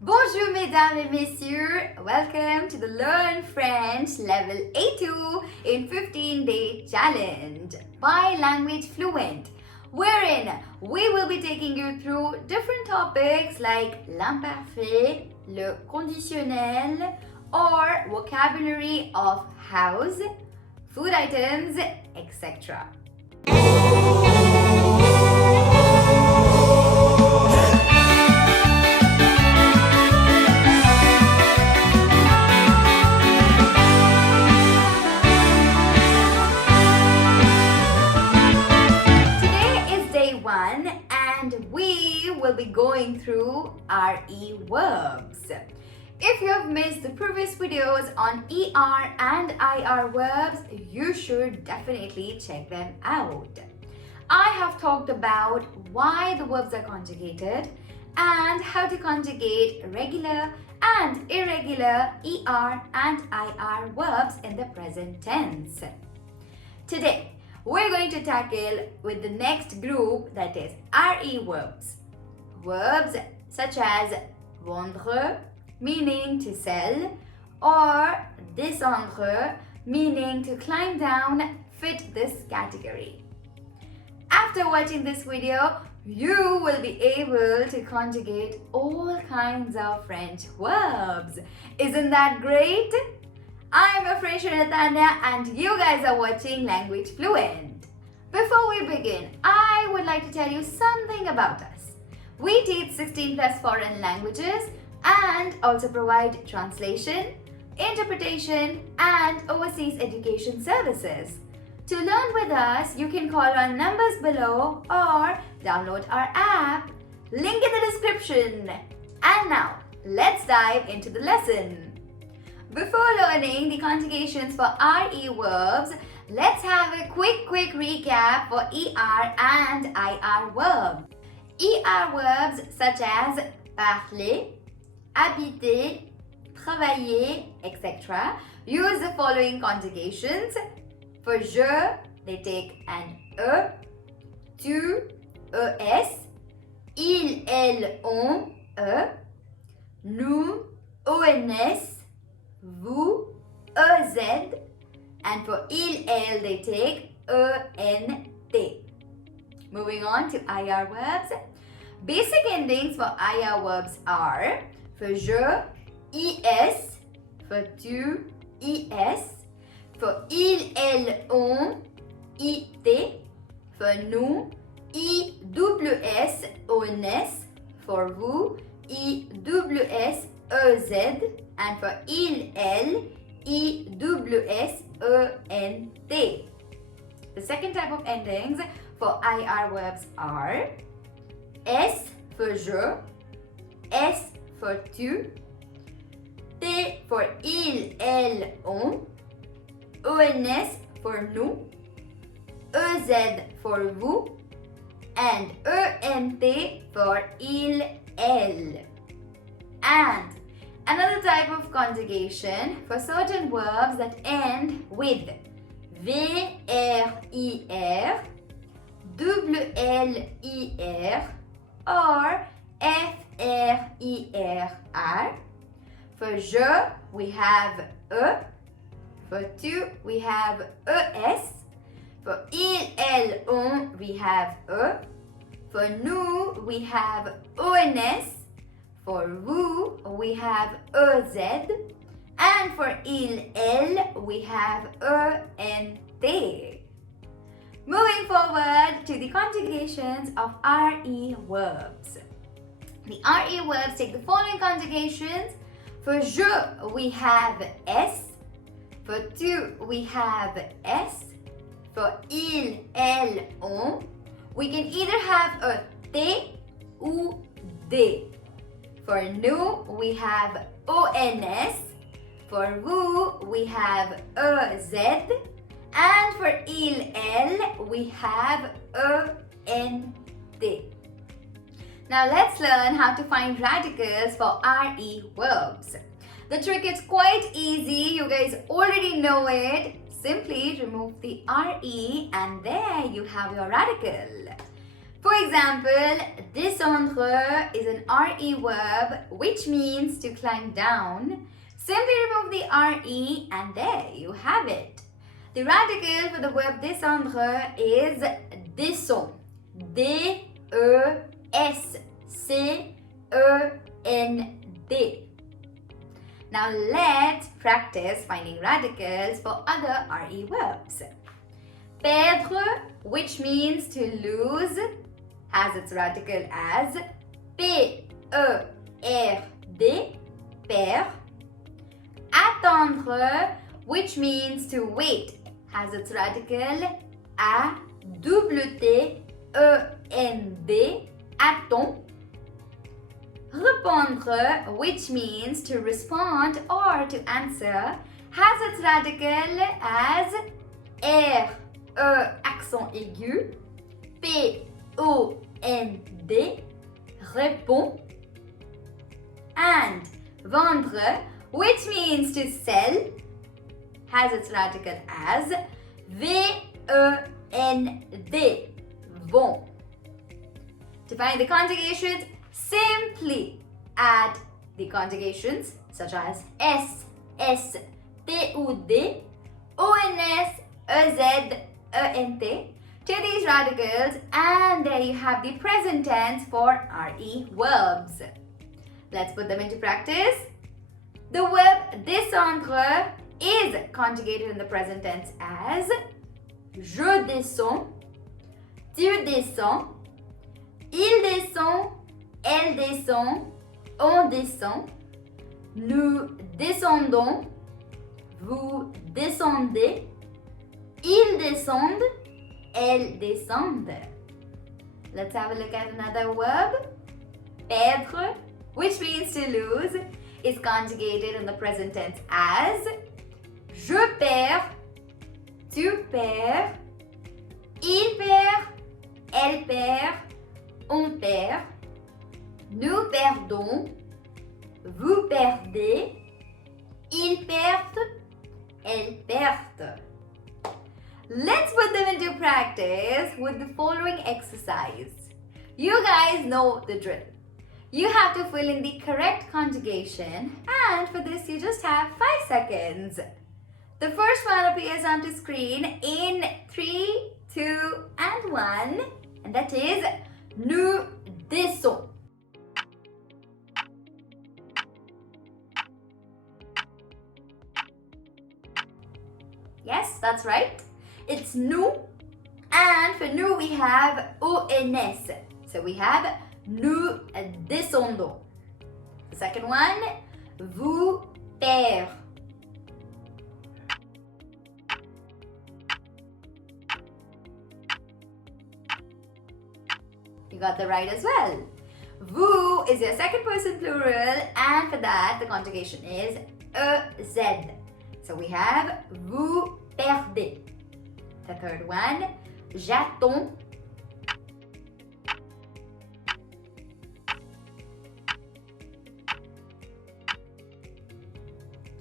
Bonjour mesdames et messieurs, welcome to the Learn French Level A2 in 15-day challenge by Langauge FLuent, wherein we will be taking you through different topics like l'imparfait, le conditionnel, or vocabulary of house, food items, etc. And we will be going through RE verbs. If you have missed the previous videos on ER and IR verbs, you should definitely check them out. I have talked about why the verbs are conjugated and how to conjugate regular and irregular ER and IR verbs in the present tense. Today, we're going to tackle with the next group, that is RE verbs. Verbs such as vendre, meaning to sell, or descendre, meaning to climb down, fit this category. After watching this video, you will be able to conjugate all kinds of French verbs. Isn't that great? I'm your friend Natanya and you guys are watching Langauge FLuent. Before we begin, I would like to tell you something about us. We teach 16 plus foreign languages and also provide translation, interpretation and overseas education services. To learn with us, you can call our numbers below or download our app. Link in the description. And now, let's dive into the lesson. Before learning the conjugations for RE verbs, let's have a quick recap for ER and IR verbs. ER verbs such as parler, habiter, travailler, etc. use the following conjugations. For je, they take an E, tu, ES, il, elle, on, E, nous, ONS, vous, EZ, and for il, elle, they take ENT. Moving on to IR verbs. Basic endings for IR verbs are for je, IS, for tu, IS, for il, elle, on, IT, for nous, IWS, ONS, for vous, IWS, EZ, and for il, elle, IWS, ENT. The second type of endings for IR verbs are S for je, S for tu, T for il, elle, on, ONS for nous, EZ for vous, and ENT for il, elle. And another type of conjugation for certain verbs that end with VRIR, WLIR, or FRIR. For je, we have E. For tu, we have ES. For il, elle, on, we have E. For nous, we have ONS. For vous, we have EZ. And for il, elle, we have ENT. Moving forward to the conjugations of RE verbs. The RE verbs take the following conjugations. For je, we have S. For tu, we have S. For il, elle, on, we can either have a T ou D. For nous, we have ONS. For vous, we have EZ. And for il, elle, we have ENT. Now let's learn how to find radicals for RE verbs. The trick is quite easy. You guys already know it. Simply remove the RE and there you have your radical. For example, descendre is an RE verb which means to climb down. Simply remove the RE and there you have it. The radical for the verb descendre is descend. D-E-S-C-E-N-D. Now let's practice finding radicals for other RE verbs. Perdre, which means to lose, has its radical as P-E-R-D, perdre. Attendre, which means to wait, has its radical A-W-T-E-N-D, attend. Répondre, which means to respond or to answer, has its radical as R, E accent aigu, P-O-N-D, répond. And vendre, which means to sell, has its radical as V-E-N-D, vend. To find the conjugations, simply add the conjugations such as S, S, T-U-D, O-N-S, E-Z, E-N-T to these radicals, and there you have the present tense for RE verbs. Let's put them into practice. The verb descendre is conjugated in the present tense as je descends, tu descends, il descend, elle descend, on descend, nous descendons, vous descendez, ils descendent, elles descendent. Let's have a look at another verb. Perdre, which means to lose, is conjugated in the present tense as je perds, tu perds, il perd, elle perd, on perd, nous perdons, vous perdez, ils perdent, elles perdent. Let's put them into practice with the following exercise. You guys know the drill. You have to fill in the correct conjugation, and for this you just have 5 seconds. The first one appears on the screen in 3, 2, and 1, and that is nous descends. Yes, that's right. It's nous, and for nous we have ONS. So we have nous descendons. The second one, vous perd. You got the right as well. Vous is your second person plural, and for that the conjugation is EZ. So we have vous perdez. The third one, j'attends.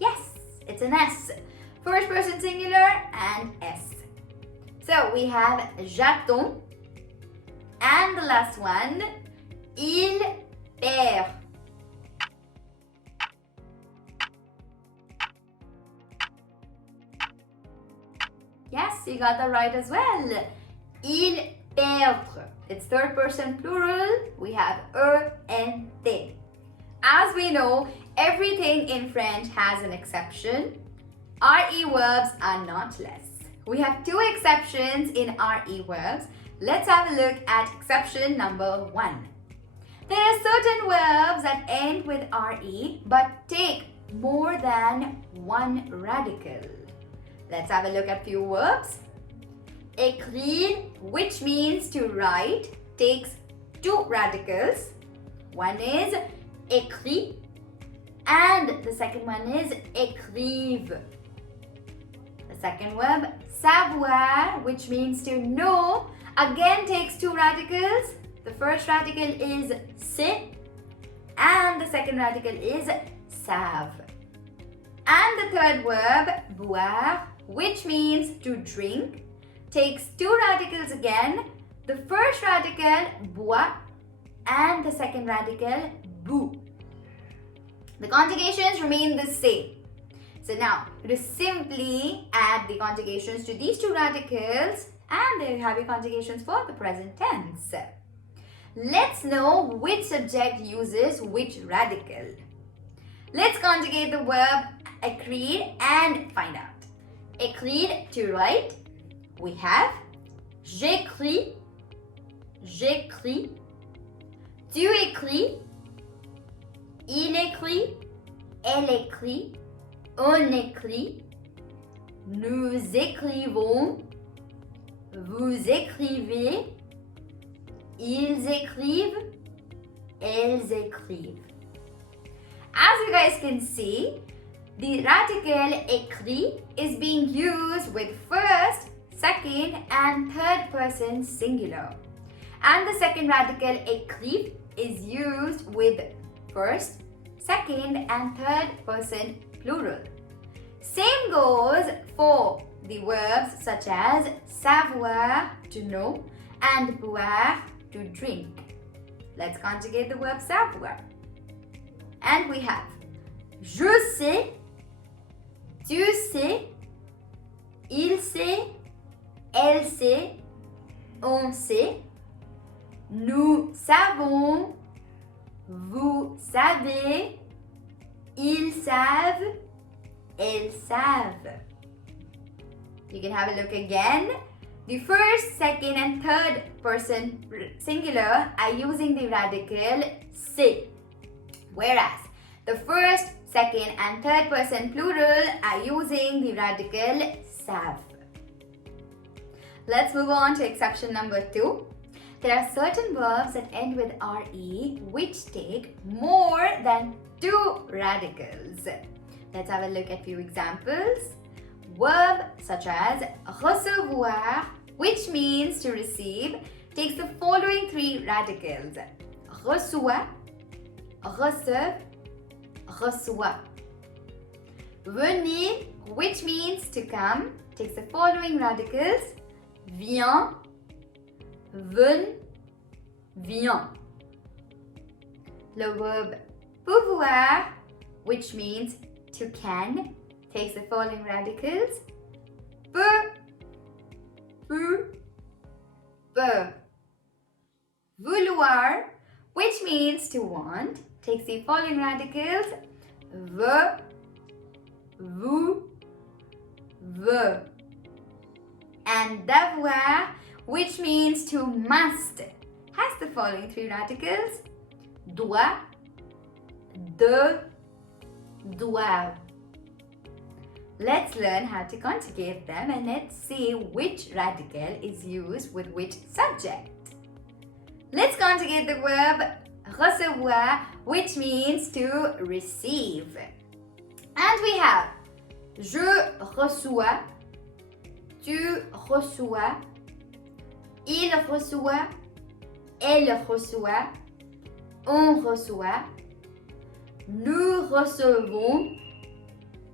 Yes, it's an S. First person singular and S. So we have j'attends. And the last one, il perd. Yes, you got that right as well. Il perdre. It's third person plural. We have E-N-T. As we know, everything in French has an exception. RE verbs are not less. We have 2 exceptions in RE verbs. Let's have a look at exception number 1. There are certain verbs that end with RE but take more than one radical. Let's have a look at few verbs. Écrire, which means to write, takes 2 radicals. One is écrit and the second one is écrive. The second verb, savoir, which means to know, again takes 2 radicals. The first radical is c'est and the second radical is save. And the third verb, boire, which means to drink, takes 2 radicals again. The first radical boit and the second radical bout. The conjugations remain the same. So now, you just simply add the conjugations to these two radicals and there you have your conjugations for the present tense. Let's know which subject uses which radical. Let's conjugate the verb écrire and find out. Écrire, to write, we have j'écris, j'écris, tu écris, il écrit, elle écrit, on écrit, nous écrivons, vous écrivez, ils écrivent, elles écrivent. As you guys can see, the radical écrit is being used with first, second and third person singular. And the second radical écrire is used with first, second and third person plural. Same goes for the verbs such as savoir, to know, and boire, to drink. Let's conjugate the verb savoir. And we have je sais, tu sais, il sait, elle sait, on sait, nous savons, vous savez, ils savent, elles savent. You can have a look again. The first, second and third person singular are using the radical c'est, whereas the first, second and third person plural are using the radical savent. Let's move on to exception number 2. There are certain verbs that end with RE which take more than 2 radicals. Let's have a look at few examples. Verb such as recevoir, which means to receive, takes the following 3 radicals. Reçoit, receve, reçoit. Venir, which means to come, takes the following radicals. Vient, ven, vient. Le verb pouvoir, which means to can, takes the following radicals. Peut, peut, peut. Vouloir, which means to want, takes the following radicals. Veut, vous, veut. And devoir, which means to must, has the following 3 radicals. Doit, de, doivent. Let's learn how to conjugate them and let's see which radical is used with which subject. Let's conjugate the verb recevoir, which means to receive. And we have je reçois, tu reçois, il reçoit, elle reçoit, on reçoit, nous recevons,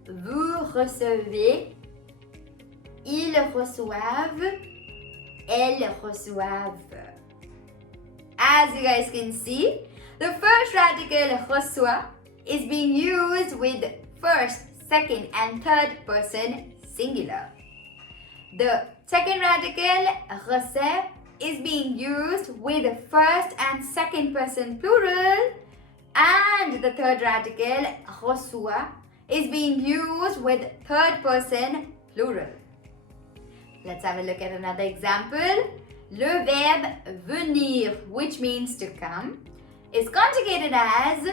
vous recevez, ils reçoivent, elles reçoivent. As you guys can see, the first radical reçoit is being used with first, second and third person singular. The second radical recève is being used with first and second person plural, and the third radical reçoit is being used with third person plural. Let's have a look at another example. Le verbe venir, which means to come, is conjugated as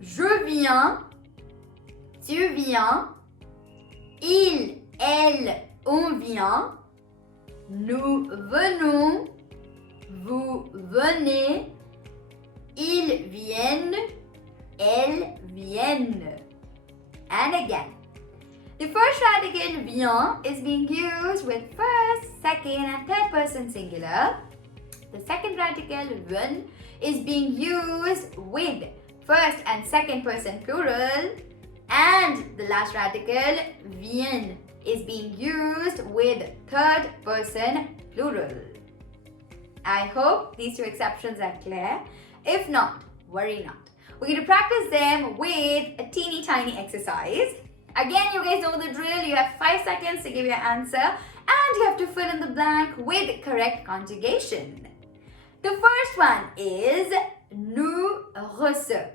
je viens, tu viens, il, elle, on vient, nous venons, vous venez, ils viennent, elles viennent. And again, the first radical vient is being used with first, second and third person singular. The second radical ven is being used with first and second person plural. And the last radical vient is being used with third person plural. I hope these two exceptions are clear. If not, worry not. We're going to practice them with a teeny tiny exercise. Again, you guys know the drill. You have 5 seconds to give your answer and you have to fill in the blank with correct conjugation. The first one is nous recevons.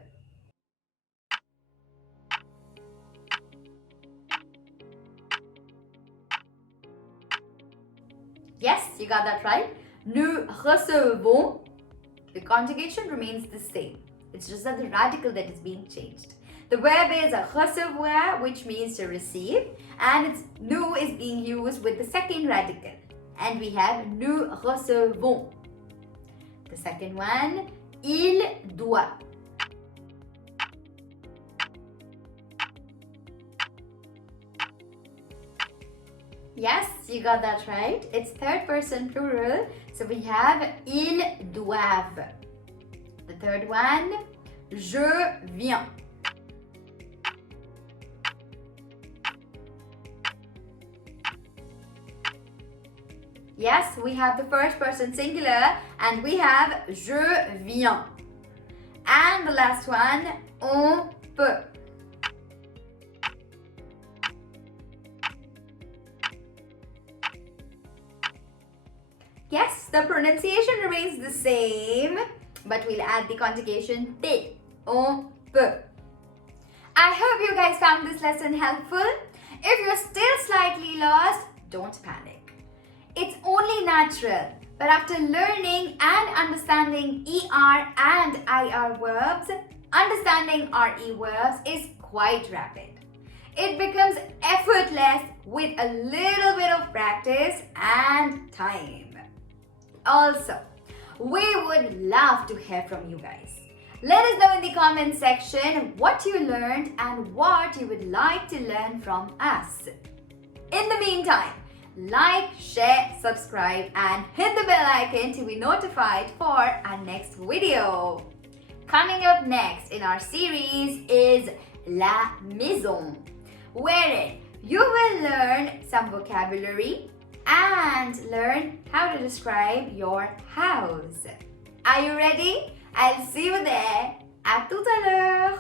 Yes, you got that right. Nous recevons. The conjugation remains the same. It's just that the radical that is being changed. The verb is recevoir, which means to receive, and nous is being used with the second radical. And we have nous recevons. The second one, il doit. Yes, you got that right. It's third person plural. So we have ils doivent. The third one, je viens. Yes, we have the first person singular and we have je viens. And the last one, on peut. Yes, the pronunciation remains the same, but we'll add the conjugation t. On peut. I hope you guys found this lesson helpful. If you're still slightly lost, don't panic. It's only natural, but after learning and understanding ER and IR verbs, understanding RE verbs is quite rapid. It becomes effortless with a little bit of practice and time. Also, we would love to hear from you guys. Let us know in the comment section what you learned and what you would like to learn from us. In the meantime, like, share, subscribe and hit the bell icon to be notified for our next video. Coming up next in our series is La Maison, wherein you will learn some vocabulary and learn how to describe your house. Are you ready? I'll see you there. À tout à l'heure!